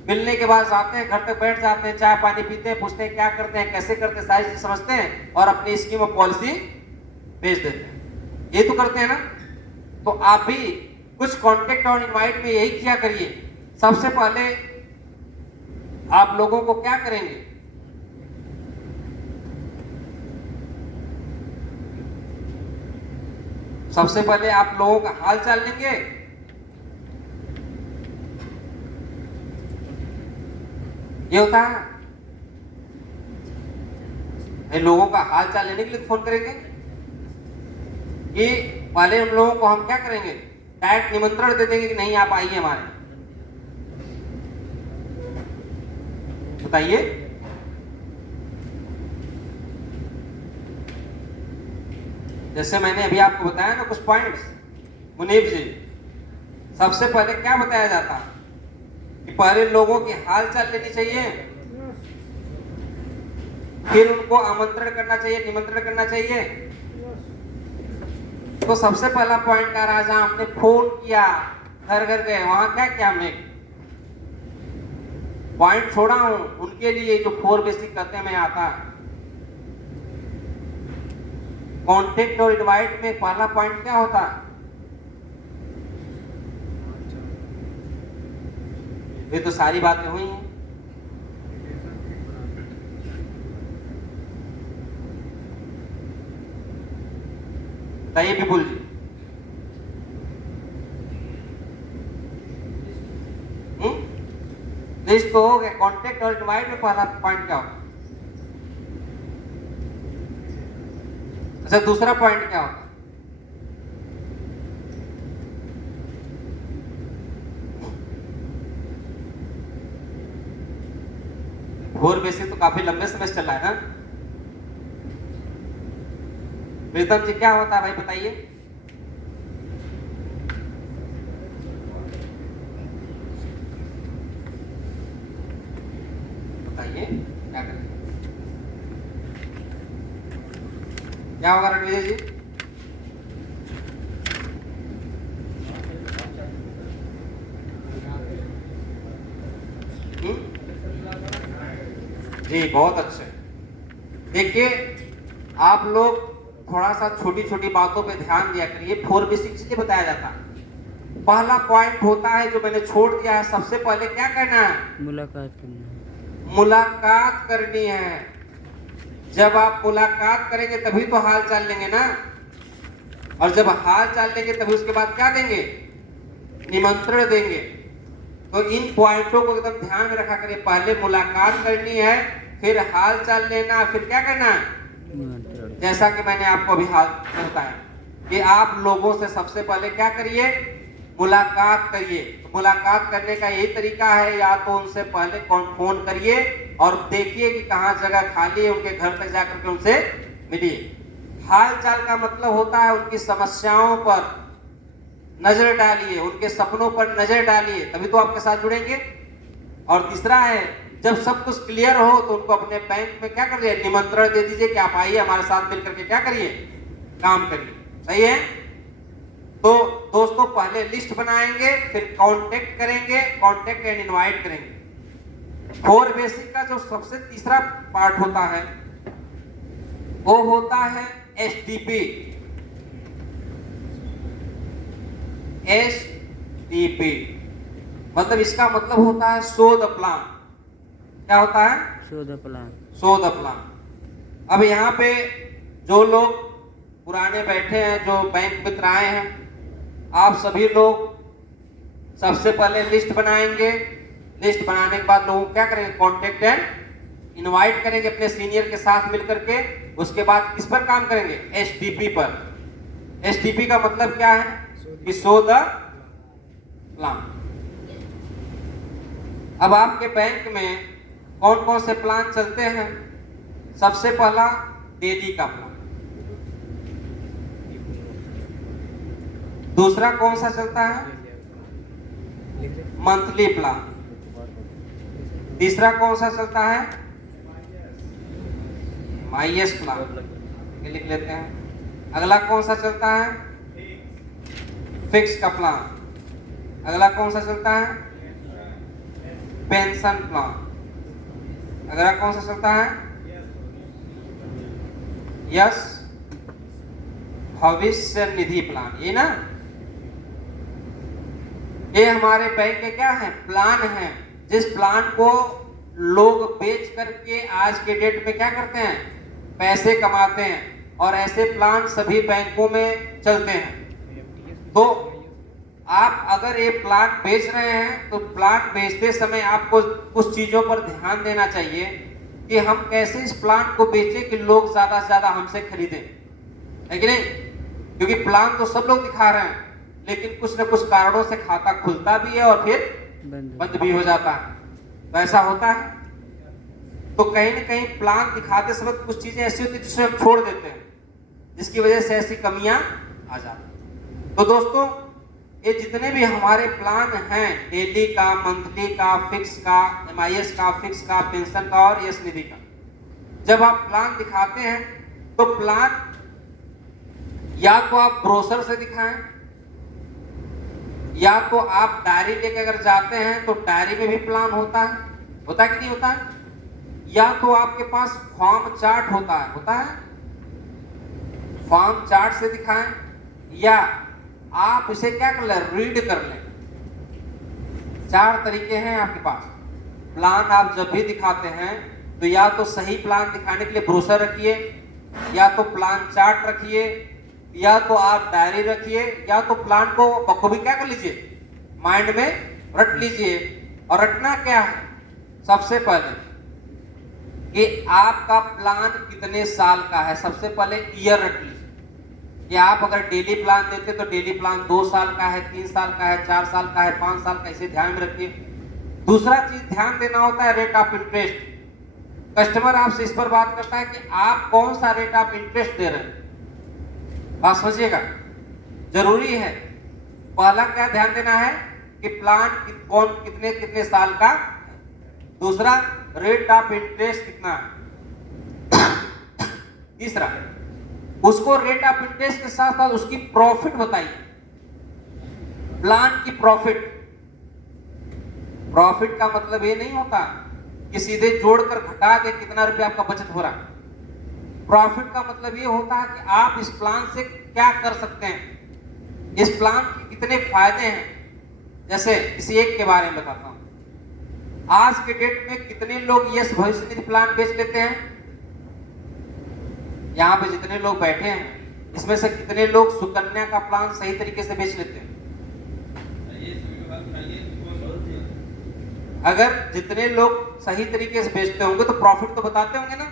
मिलने के बाद जाते हैं, घर तक बैठ जाते हैं, चाय पानी पीते हैं, पूछते हैं क्या करते हैं, कैसे करते हैं, सारी चीजें समझते हैं और अपनी स्कीम और पॉलिसी भेज देते हैं। ये तो करते हैं ना? तो आप भी कुछ कांटेक्ट और इनवाइट में यही किया करिए। सबसे पहले आप लोगों को क्या करेंगे, सबसे पहले आप लोगों का हाल चाल लेंगे, ये होता है। ये लोगों का हाल चाल लेने के लिए फोन करेंगे कि पहले उन लोगों को हम क्या करेंगे, डायरेक्ट निमंत्रण दे देंगे कि नहीं आप आइए हमारे, बताइए। जैसे मैंने अभी आपको बताया ना कुछ पॉइंट्स, मुनीब जी, सबसे पहले क्या बताया जाता कि पहले लोगों की हाल चाल लेनी चाहिए, फिर उनको आमंत्रण करना चाहिए, निमंत्रण करना चाहिए। तो सबसे पहला पॉइंट आ रहा, जहां आपने फोन किया, घर घर गए, वहां क्या किया हमने, पॉइंट छोड़ा हूं उनके लिए जो 4 बेसिक करते में आता है। कॉन्टेक्ट और इनवाइट में पहला पॉइंट क्या होता है, ये तो सारी बातें हुई हैं। बताइए विपुल जी। लिस्ट तो हो गया, कॉन्टेक्ट और इनवाइट में पहला पॉइंट क्या होता है? अच्छा, दूसरा पॉइंट क्या होता है? घोर बेसिक तो काफी लंबे समय से चल रहा है ना। प्रीतम जी क्या होता है भाई, बताइए। बताइए क्या करें, क्या होगा रणविजय जी? जी बहुत अच्छे। देखिए आप लोग थोड़ा सा छोटी छोटी बातों पे ध्यान दिया करिए। 4 बेसिक इसलिए बताया जाता है। पहला पॉइंट होता है जो मैंने छोड़ दिया है, सबसे पहले क्या करना है, मुलाकात करना है। मुलाकात करनी है। जब आप मुलाकात करेंगे तभी तो हाल चाल लेंगे ना, और जब हाल चाल लेंगे तभी उसके बाद क्या देंगे, निमंत्रण देंगे। तो इन पॉइंटों को एकदम ध्यान में रखा करिए। पहले मुलाकात करनी है, फिर हाल चाल लेना, फिर क्या करना है, जैसा कि मैंने आपको अभी हाल बताया कि आप लोगों से सबसे पहले क्या करिए, मुलाकात करिए। तो मुलाकात करने का यही तरीका है, या तो उनसे पहले फोन करिए और देखिए कि कहाँ जगह खाली है, उनके घर तक जाकर के उनसे मिलिए। हाल चाल का मतलब होता है उनकी समस्याओं पर नजर डालिए, उनके सपनों पर नजर डालिए, तभी तो आपके साथ जुड़ेंगे। और तीसरा है, जब सब कुछ क्लियर हो तो उनको अपने बैंक में क्या करिए, निमंत्रण दे दीजिए कि आप आइए हमारे साथ मिलकर के क्या करिए, काम करिए। सही है। तो दोस्तों पहले लिस्ट बनाएंगे, फिर कांटेक्ट करेंगे, कांटेक्ट एंड इनवाइट करेंगे। 4 बेसिक का जो सबसे तीसरा पार्ट होता है वो होता है एसटीपी। एसटीपी मतलब इसका मतलब होता है शो द प्लान। क्या होता है, show the plan. Show the plan. अब यहाँ पे जो लोग पुराने बैठे हैं, जो बैंक मित्र आए हैं, आप सभी लोग सबसे पहले लिस्ट बनाएंगे। लिस्ट बनाने के बाद लोगों क्या करेंगे, कॉन्टेक्ट एंड इनवाइट करेंगे अपने सीनियर के साथ मिलकर के। उसके बाद किस पर काम करेंगे, एसटीपी पर। एसटीपी का मतलब क्या है कि शो द प्लान। अब आपके बैंक में कौन कौन से प्लान चलते हैं, सबसे पहला डेली का प्लान, दूसरा कौन सा चलता है, मंथली प्लान, तीसरा कौन सा चलता है, माईएस प्लान, ये लिख लेते हैं। अगला कौन सा चलता है, फिक्स का प्लान। अगला कौन सा चलता है, पेंशन प्लान। अगला कौन सा चलता है, यस भविष्य निधि प्लान। ये ना, ये हमारे बैंक के क्या है, प्लान है, जिस प्लान को लोग बेच करके आज के डेट में क्या करते हैं, पैसे कमाते हैं। और ऐसे प्लान सभी बैंकों में चलते हैं। तो आप अगर ये प्लाट बेच रहे हैं तो प्लाट बेचते समय आपको कुछ चीजों पर ध्यान देना चाहिए कि हम कैसे इस प्लाट को बेचें कि लोग ज्यादा से ज्यादा हमसे खरीदें, है कि नहीं? क्योंकि प्लान तो सब लोग दिखा रहे हैं, लेकिन कुछ न कुछ कारणों से खाता खुलता भी है और फिर बंद भी हो जाता है। तो ऐसा होता है। तो कहीं न कहीं प्लान दिखाते समय कुछ चीजें ऐसी होती है जिसमें हम छोड़ देते हैं, जिसकी वजह से ऐसी कमियां आ जाती। तो दोस्तों, ये जितने भी हमारे प्लान हैं, डेली का, मंथली का, फिक्स का, MIS का, फिक्स का, पेंशन का और यस निधि का, जब आप प्लान दिखाते हैं तो प्लान या तो आप ब्रोशर से दिखाएं, या तो आप डायरी लेकर अगर जाते हैं तो डायरी में भी प्लान होता है कि नहीं होता है? या तो आपके पास फॉर्म चार्ट होता है, फॉर्म चार्ट से दिखाएं, या आप इसे क्या कर लें, रीड कर लें। 4 तरीके हैं आपके पास। प्लान आप जब भी दिखाते हैं तो या तो सही प्लान दिखाने के लिए ब्रोशर रखिए, या तो प्लान चार्ट रखिए, या तो आप डायरी रखिए, या तो प्लान को बखूबी क्या कर लीजिए, माइंड में रट लीजिए। और रटना क्या है, सबसे पहले कि आपका प्लान कितने साल का है, सबसे पहले ईयर रट लीजिए कि आप अगर डेली प्लान देते तो डेली प्लान 2 साल का है, 3 साल का है, 4 साल का है, 5 साल का, इसे ध्यान में रखिए। दूसरा चीज ध्यान देना होता है रेट ऑफ इंटरेस्ट। कस्टमर आपसे इस पर बात करता है कि आप कौन सा रेट ऑफ इंटरेस्ट दे रहे हैं, बात समझिएगा, जरूरी है। पहला क्या ध्यान देना है कि प्लान कौन कितने कितने साल का, दूसरा रेट ऑफ इंटरेस्ट कितना है, तीसरा उसको रेट ऑफ इंटरेस्ट के साथ साथ उसकी प्रॉफिट बताइए, प्लान की प्रॉफिट। प्रॉफिट का मतलब ये नहीं होता कि सीधे जोड़कर घटा के कितना रुपया आपका बचत हो रहा है। प्रॉफिट का मतलब ये होता है कि आप इस प्लान से क्या कर सकते हैं, इस प्लान के कितने फायदे हैं। जैसे किसी एक के बारे में बताता हूं, आज के डेट में कितने लोग यस भविष्य निधि प्लान बेच लेते हैं? यहाँ पे जितने लोग बैठे हैं इसमें से कितने लोग सुकन्या का प्लान सही तरीके से बेच लेते हैं? अगर जितने लोग सही तरीके से बेचते होंगे तो प्रॉफिट तो बताते होंगे ना।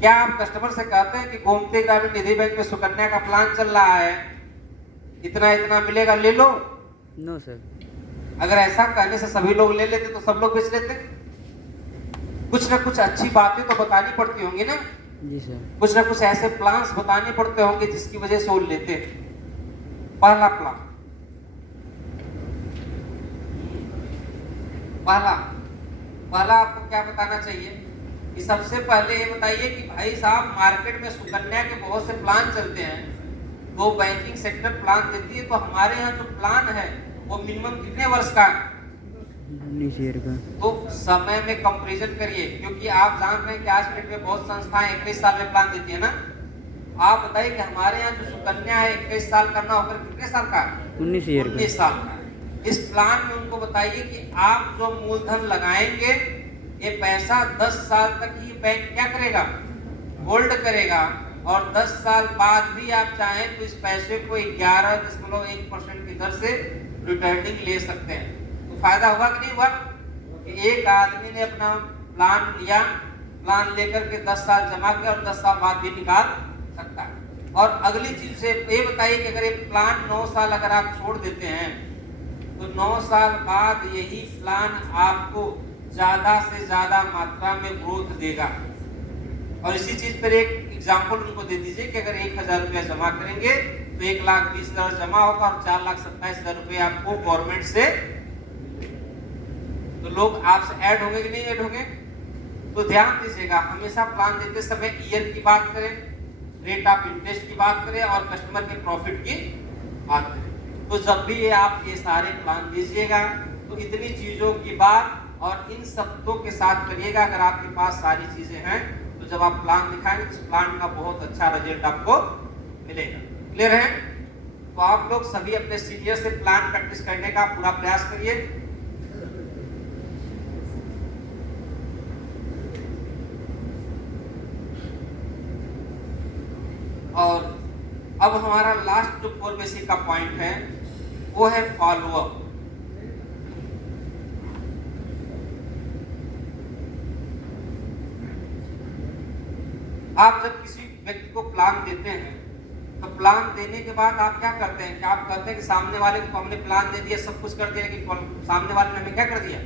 क्या आप कस्टमर से कहते हैं कि गोमती ग्रामीण निधि बैंक में सुकन्या का प्लान चल रहा है, इतना इतना मिलेगा, ले लो? No sir. अगर ऐसा कहने से सभी लोग ले लेते तो सब लोग बेच लेते। कुछ ना कुछ अच्छी बातें तो बतानी पड़ती होंगी ना जी सर। कुछ ना कुछ ऐसे प्लान्स बताने पड़ते होंगे जिसकी वजह से वो लेते हैं। पहला प्लान, पहला आपको क्या बताना चाहिए कि सबसे पहले ये बताइए कि भाई साहब, मार्केट में सुकन्या के बहुत से प्लान चलते हैं, तो बैंकिंग सेक्टर प्लान देती है, तो हमारे यहाँ जो प्लान है वो मिनिमम कितने वर्ष का है? 19 ईयर का। तो समय में कंपैरिजन करिए, क्योंकि आप जान रहे हैं कि आज के डेट में बहुत संस्थाएं 21 साल में प्लान देती है ना। आप बताइए कि हमारे यहाँ जो सुकन्या है 21 साल करना होकर कितने साल का है? 19 ईयर का। 19 साल का। इस प्लान में उनको बताइए कि आप जो मूलधन लगाएंगे ये पैसा 10 साल तक ही बैंक क्या करेगा, होल्ड करेगा, और 10 साल बाद भी आप चाहें तो इस पैसे को 11.1% की दर से रिटर्निंग ले सकते हैं। तो फायदा हुआ कि नहीं हुआ कि एक आदमी ने अपना प्लान लिया, प्लान लेकर के 10 साल जमा किया और 10 साल बाद भी निकाल सकता है। और अगली चीज से ये बताइए कि अगर ये प्लान 9 साल अगर आप छोड़ देते हैं तो 9 साल बाद यही प्लान आपको ज्यादा से ज्यादा मात्रा में ग्रोथ देगा। और इसी चीज पर एक एग्जाम्पल उनको दे दीजिए कि अगर 1000 रुपया जमा करेंगे तो 1,20,000 जमा होगा और 4,27,000 रुपये आपको गवर्नमेंट से, तो लोग आपसे ऐड होंगे कि नहीं ऐड होंगे? तो ध्यान दीजिएगा, हमेशा प्लान देते समय ईयर की बात करें, रेट ऑफ इंटरेस्ट की बात करें और कस्टमर के प्रॉफिट की बात करें। तो जब भी आप ये सारे प्लान दीजिएगा तो इतनी चीजों की बात और इन शब्दों के साथ करिएगा। अगर आपके पास सारी चीजें हैं तो जब आप प्लान दिखाएंगे तो प्लान का बहुत अच्छा रिजल्ट आपको मिलेगा। क्लियर है? तो आप लोग सभी अपने सीनियर से प्लान प्रैक्टिस करने का पूरा प्रयास करिए। और अब हमारा लास्ट जो 4 बेसिक का पॉइंट है वो है फॉलोअप। आप जब किसी व्यक्ति को प्लान देते हैं तो प्लान देने के बाद आप क्या करते हैं कि आप कहते हैं कि सामने वाले को हमने प्लान दे दिया, सब कुछ कर दिया, लेकिन सामने वाले ने हमें क्या कर दिया,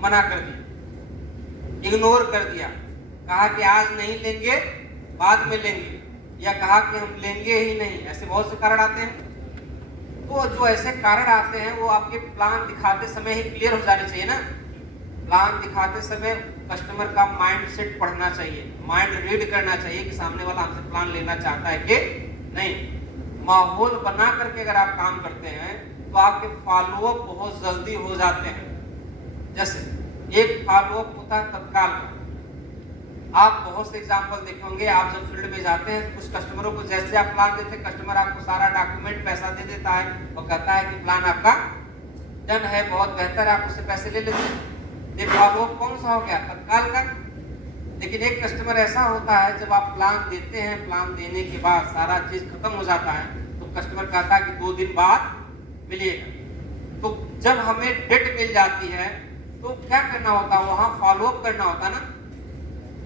मना कर दिया, इग्नोर कर दिया, कहा कि आज नहीं लेंगे बाद में लेंगे, या कहा कि हम लेंगे ही नहीं। ऐसे बहुत से कारण आते हैं। तो जो ऐसे कारण आते हैं वो आपके प्लान दिखाते समय ही क्लियर हो जाने चाहिए ना। प्लान दिखाते समय कस्टमर का माइंड सेट पढ़ना चाहिए, माइंड रीड करना चाहिए कि सामने वाला हमसे प्लान लेना चाहता है कि नहीं। माहौल बना करके अगर आप काम करते हैं तो आपके फॉलोअप बहुत जल्दी हो जाते हैं। जैसे एक फॉलोअप होता है तत्काल का। आप बहुत से एग्जांपल देखे होंगे। आप जब फील्ड में जाते हैं कुछ कस्टमरों को जैसे आप प्लान देते हैं, कस्टमर आपको सारा डॉक्यूमेंट पैसा दे देता है और कहता है कि प्लान आपका डन है, बहुत बेहतर है, आप उससे पैसे ले लेते हैं। ये फॉलोअप कौन सा हो गया, तत्काल का। लेकिन एक कस्टमर ऐसा होता है जब आप प्लान देते हैं, प्लान देने के बाद सारा चीज खत्म हो जाता है तो कस्टमर कहता है कि 2 दिन बाद मिलिएगा। तो जब हमें डेट मिल जाती है तो क्या करना होता है, वहां फॉलोअप करना होता है ना।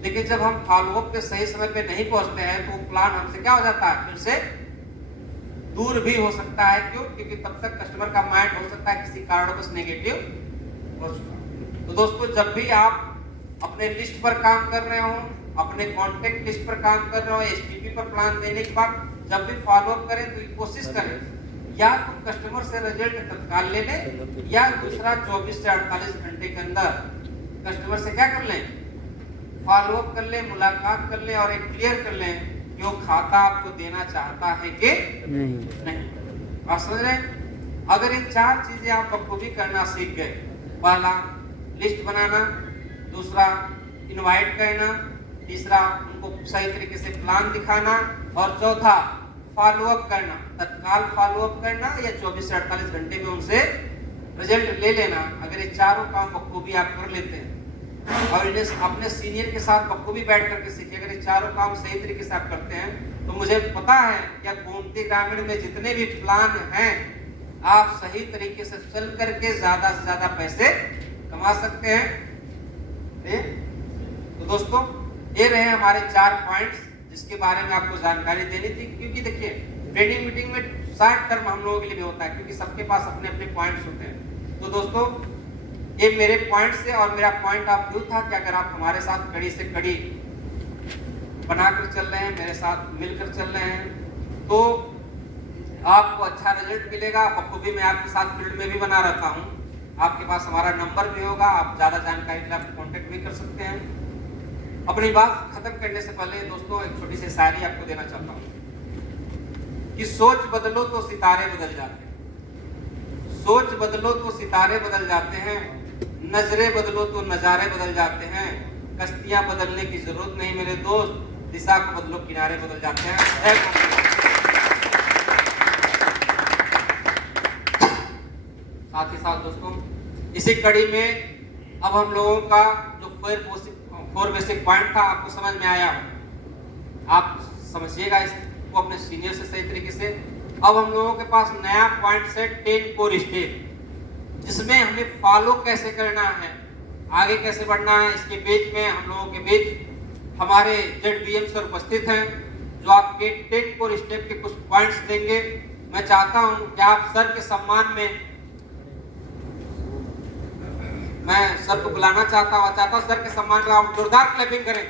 लेकिन जब हम फॉलोअप पे सही समय पे नहीं पहुंचते हैं तो प्लान हमसे क्या हो जाता है, फिर से दूर भी हो सकता है। क्यों? क्योंकि तब तक कस्टमर का माइंड हो सकता है किसी कारणवश नेगेटिव हो चुका। तो दोस्तों जब भी आप अपने लिस्ट पर काम कर रहे हो, अपने कॉन्टेक्ट लिस्ट पर काम कर रहे हो, एसटीपी पर प्लान देने के बाद जब भी फॉलोअप करें तो कोशिश करें या तो कस्टमर से रिजल्ट तत्काल ले लें या दूसरा 24 से 48 घंटे के अंदर कस्टमर से क्या कर लें, फॉलोअप कर लें, मुलाकात कर लें और एक क्लियर कर लें कि वो खाता आपको देना चाहता है कि नहीं। आप समझ रहे हैं? अगर ये 4 चीजें आप बखूबी करना सीख गए, पहला लिस्ट बनाना, दूसरा इनवाइट करना, तीसरा उनको सही तरीके से प्लान दिखाना और चौथा फॉलोअप करना, तत्काल फॉलोअप करना या 24 से 48 घंटे में उनसे रिजल्ट ले लेना। अगर ये चारों काम बखूबी आप कर लेते हैं और इन्हें अपने सीनियर के साथ बखूबी बैठ करके सीखिए, अगर ये चारों काम सही तरीके से आप करते हैं तो मुझे पता है कि गोमती ग्रामीण में जितने भी प्लान हैं आप सही तरीके से चल करके ज्यादा से ज्यादा पैसे कमा सकते हैं। तो दोस्तों ये रहे हमारे 4 पॉइंट्स जिसके बारे में आपको जानकारी देनी थी। क्योंकि देखिए ट्रेनिंग मीटिंग में शॉर्ट टर्म हम लोगों के लिए भी होता है क्योंकि सबके पास अपने अपने पॉइंट्स होते हैं। तो दोस्तों ये मेरे पॉइंट्स थे और मेरा पॉइंट ऑफ व्यू था कि अगर आप हमारे साथ कड़ी से कड़ी बनाकर चल रहे हैं, मेरे साथ मिलकर चल रहे हैं तो आपको अच्छा रिजल्ट मिलेगा। बखूबी मैं आपके साथ फील्ड में भी बना रहता हूँ, आपके पास हमारा नंबर भी होगा, आप ज़्यादा जानकारी के लिए आप कॉन्टेक्ट भी कर सकते हैं। अपनी बात खत्म करने से पहले दोस्तों एक छोटी सी शायरी आपको देना चाहता हूँ कि सोच बदलो तो सितारे बदल जाते हैं, सोच बदलो तो सितारे बदल जाते हैं, नजरें बदलो तो नज़ारे बदल जाते हैं, कश्तियाँ बदलने की जरूरत नहीं मेरे दोस्त, दिशा को बदलो किनारे बदल जाते हैं। साथ ही साथ दोस्तों इसी कड़ी में अब हम लोगों का जो 4 बेसिक पॉइंट था आपको समझ में आया, आप समझिएगा इसको अपने सीनियर से सही तरीके से। अब हम लोगों के पास नया पॉइंट है 10 कोर स्टेप, जिसमें हमें फॉलो कैसे करना है, आगे कैसे बढ़ना है। इसके बीच में हम लोगों के बीच हमारे ZBM सर उपस्थित हैं जो आपके 10 कोर स्टेप के कुछ पॉइंट्स देंगे। मैं चाहता हूं कि आप सर के सम्मान में मैं सर को बुलाना चाहता हूं सर के सम्मान में आप जोरदार क्लैपिंग करें।